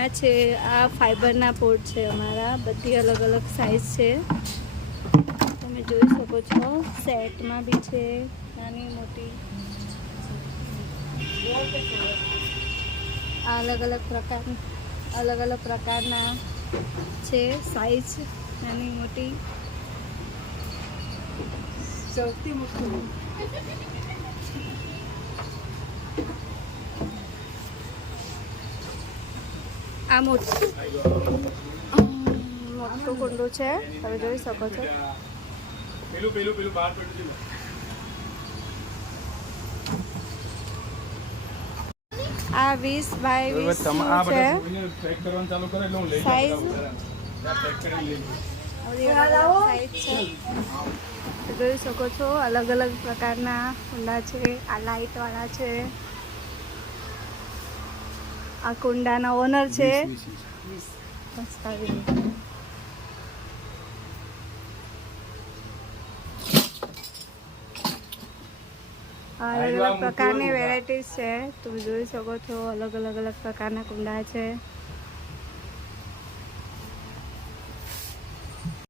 આ છે, આ ફાઈબરના પોટ છે અમારા, બધી અલગ અલગ સાઈઝ છે, તમે જોઈ શકો છો. સેટમાં બી છે, નાની મોટી. આ અલગ અલગ પ્રકારના છે સાઈઝ, નાની મોટી. સૌથી મોટું આ મોટું કુંડું છે, તમે જોઈ શકો છો. આ 20 બાય 20 છે સાઈઝ. જોઈ શકો છો, અલગ અલગ પ્રકારના કુંડા છે. આ લાઈટ વાળા છે. આ કુંડાના ઓનર છે. અલગ અલગ પ્રકારની વેરાયટીઝ છે, તમે જોઈ શકો છો. અલગ અલગ પ્રકારના કુંડા છે.